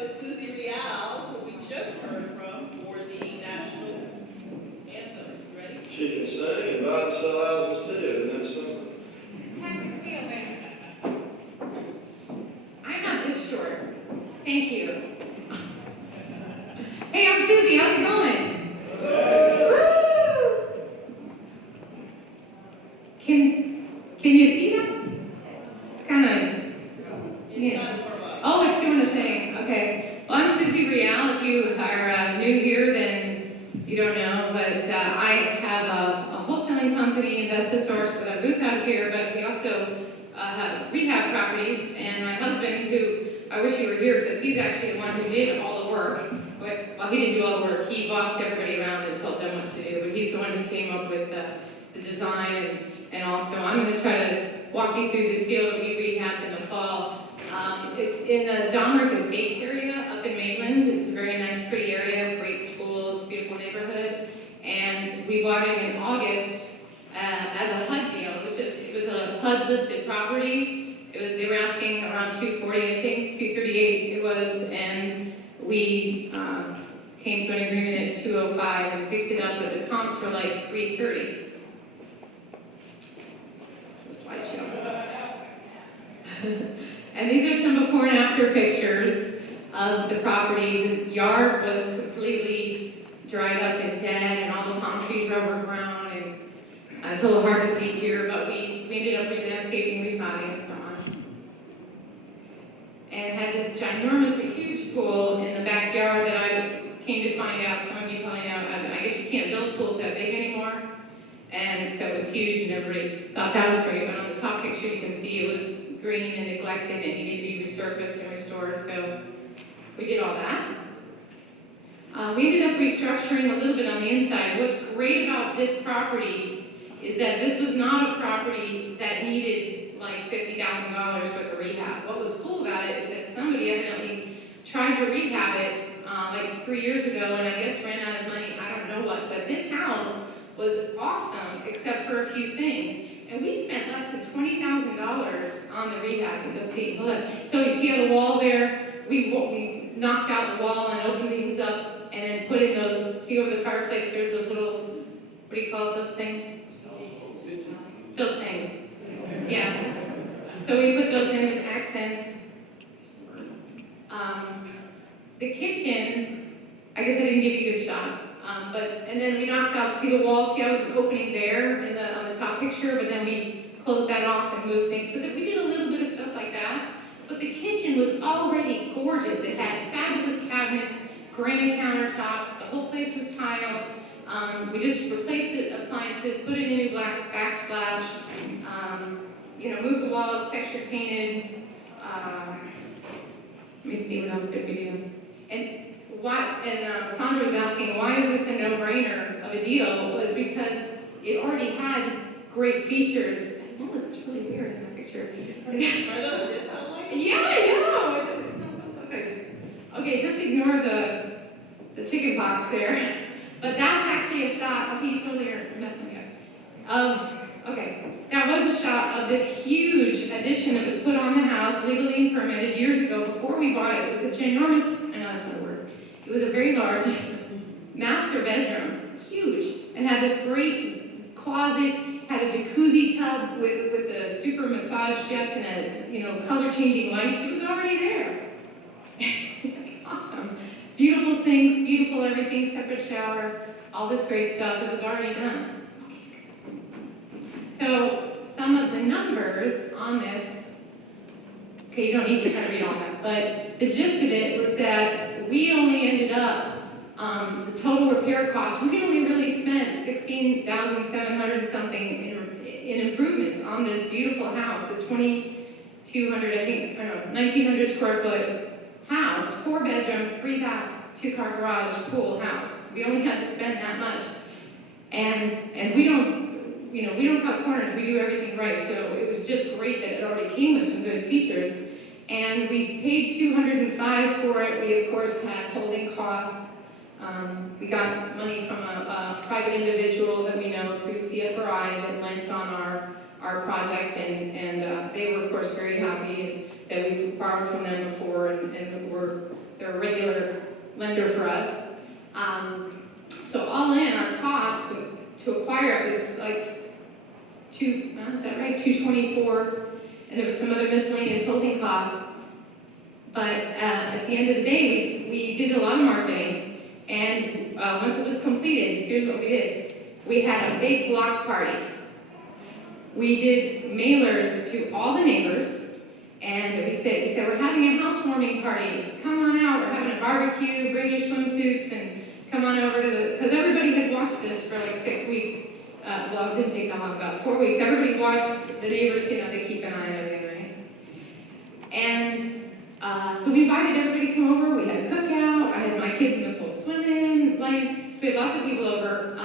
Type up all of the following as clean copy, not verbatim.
is Susie Reale, who we just heard from for the national anthem. Ready? She can sing and buy and sell houses too, isn't that something? Heck of a deal, man. I'm not this short. Thank you. Hey, I'm Susie. How's it going? Woo! Can you see that? It's kind of. Yeah. Oh, it's doing the thing. Okay. Well, I'm Susie Reale. If you are new here, then you don't know, but I have a wholesaling company, Investasource, with a booth out here, but we also have rehab properties, and my husband, who I wish he were here because he's actually the one who did all the work. Well, he didn't do all the work. He bossed everybody around and told them what to do, but he's the one who came up with the design, and also I'm going to try to walk you through this deal that we rehabbed in the fall. It's in the Domrick Estates area up in Maitland. It's a very nice, pretty area, great schools, beautiful neighborhood. And we bought it in August as a HUD deal. It was a HUD listed property. They were asking around 240, I think, 238 it was, and we came to an agreement at 205 and picked it up, but the comps were like 330. This is a slideshow. And these are some before and after pictures of the property. The yard was completely dried up and dead, and all the palm trees were overgrown, and it's a little hard to see here, but we ended up re-landscaping, resodding, and so on. And it had this ginormously huge pool in the backyard that I came to find out, some of you probably know, I guess you can't build pools that big anymore. And so it was huge, and everybody thought that was great, but on the top picture you can see it was green and neglected and it needed to be resurfaced and restored, so we did all that. We ended up restructuring a little bit on the inside. What's great about this property is that this was not a property that needed like $50,000 worth of rehab. What was cool about it is that somebody evidently tried to rehab it like 3 years ago and I guess ran out of money, I don't know what, but this house was awesome except for a few things. And we spent less than $20,000 on the rehab. You'll see, hold on. So you see on the wall there, we knocked out the wall and opened things up and then put in those, see over the fireplace, there's those little, what do you call it, those things? Those things, yeah. So we put those in as accents. The kitchen, I guess I didn't give you a good shot. And then we knocked out, see the wall, see I was opening there on the top picture, but then we closed that off and moved things. So that we did a little bit of stuff like that. But the kitchen was already gorgeous. It had fabulous cabinets, granite countertops, the whole place was tiled. We just replaced the appliances, put in a new black backsplash, moved the walls, texture painted. Let me see, what else did we do? And Sandra was asking, why is this a no-brainer of a deal? Was because it already had great features. That looks really weird in the picture. Are those discount lights? Yeah, I know. It smells so good. Okay, just ignore the chicken pox there. But that's actually a shot. Okay, you totally are messing me up. That was a shot of this huge addition that was put on the house, legally and permitted years ago before we bought it. It was a ginormous, I know that's not a word. It was a very large master bedroom, huge, and had this great closet, had a jacuzzi tub with the super massage jets and color changing lights. It was already there. It's like awesome. Beautiful sinks, beautiful everything, separate shower, all this great stuff. It was already done. So some of the numbers on this, okay, you don't need to try to read all that, but the gist of it was that we only ended up, the total repair cost, we only really spent $16,700 something in improvements on this beautiful house, a 1,900 square foot house, 4-bedroom, 3-bath, 2-car garage, pool house. We only had to spend that much. And we don't cut corners, we do everything right. So it was just great that it already came with some good features. And we paid $205 for it. We, of course, had holding costs. We got money from a private individual that we know through CFRI that lent on our project, and they were, of course, very happy that we've borrowed from them before, and we're they're a regular lender for us. So all in, our costs to acquire it was like is that right, 224, and there was some other miscellaneous holding costs. But at the end of the day, we did a lot of marketing, and once it was completed, here's what we did. We had a big block party. We did mailers to all the neighbors, and we said, we're having a housewarming party. Come on out, we're having a barbecue, bring your swimsuits, and come on over to because everybody had watched this for like 6 weeks. Well, it didn't take that long, about 4 weeks. Everybody watched the neighbors, they keep an eye on everything, right? And so we invited everybody to come over. We had a cookout. I had my kids in the pool swimming, playing. So we had lots of people over.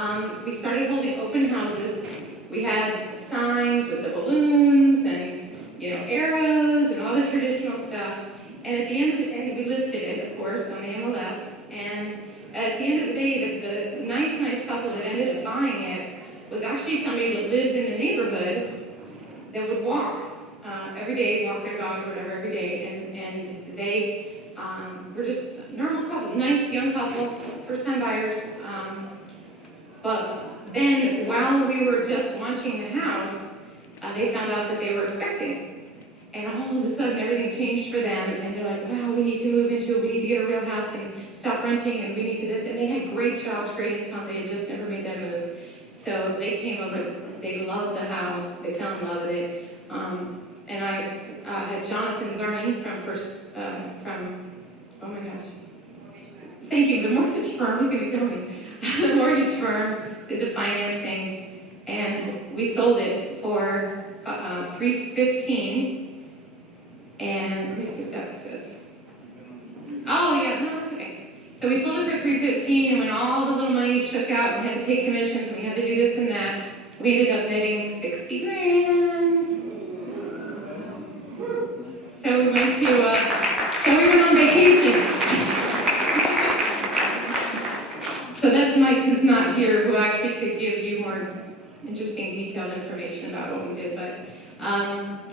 We started holding open houses. We had signs with the balloons and arrows and all the traditional stuff. And at the end of the day, we listed it, of course, on the MLS. And at the end of the day, the nice couple that ended up buying it was actually somebody that lived in the neighborhood that would walk every day, walk their dog or whatever every day. And they were just a normal couple, nice young couple, first-time buyers. But then while we were just launching the house, they found out that they were expecting. And all of a sudden, everything changed for them, and they're like, wow, we need to move into it, we need to get a real house and stop renting, and we need to this. And they had great jobs, great income, they had just never made that move. So they came over, they loved the house, they fell in love with it. And I had Jonathan Zarni oh my gosh. Thank you, the mortgage firm, he's gonna kill me. The mortgage firm did the financing, and we sold it for $315. And let me see what that says. Oh yeah, no, it's okay. So we sold it for $315, and when all the little money shook out, we had to pay commissions, we had to do this and that, we ended up netting 60 grand. So we went on vacation. So that's Mike, who's not here, who actually could give you more interesting, detailed information about what we did. But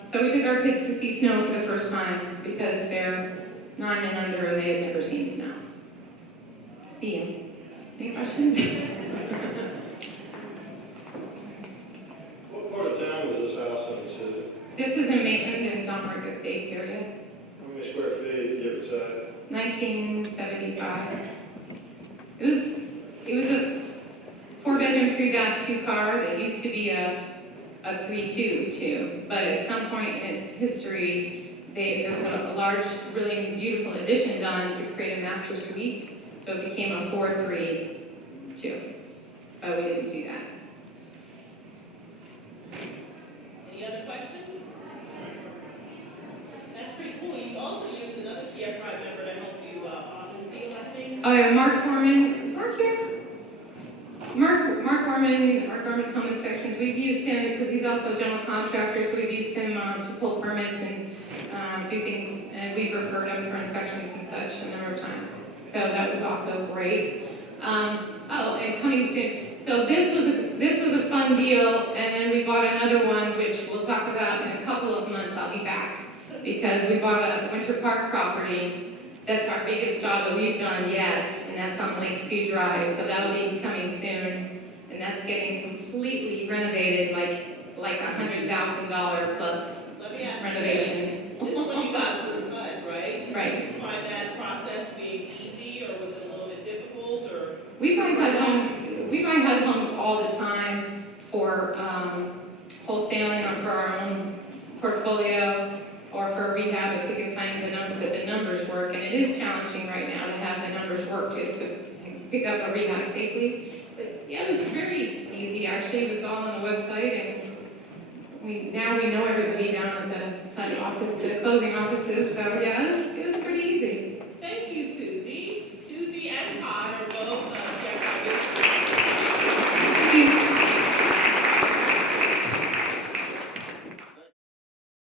so we took our kids to see snow for the first time because they're 9 and under and they had never seen snow. The end. Any questions? What part of town was this house in, Susie? This is in Maitland and Dunbark Estates area. How many square feet, give or take? 1975. It was a 4-bedroom, 3-bath, 2-car that used to be a 3-2 too, but at some point in its history, there was a large, really beautiful addition done to create a master suite, so it became a 4-3-2, but we didn't do that. Any other questions? That's pretty cool. You also used another CFRI member to help you on this deal, I think. Oh yeah, Mark Gorman, is Mark here? Mark Gorman's Home Inspections, we've used him because he's also a general contractor, so we've used him to pull permits and do things, and we've referred him for inspections and such a number of times. So that was also great. And coming soon. So this was a fun deal, and then we bought another one, which we'll talk about in a couple of months. I'll be back because we bought a Winter Park property. That's our biggest job that we've done yet, and that's on Lake Sioux Drive, so that'll be coming soon. And that's getting completely renovated, like $100,000 plus Let me ask renovation. you, this one you got through HUD, right? Right. Did you find that process being easy, or was it a little bit difficult, or? We buy HUD homes all the time for wholesaling or for our own portfolio, or for rehab if we can find that the numbers work. And it is challenging right now to have the numbers work to pick up a rehab safely. But yeah, it was very easy actually. It was all on the website, and now we know everybody down at the HUD office, the closing offices. So yeah, it was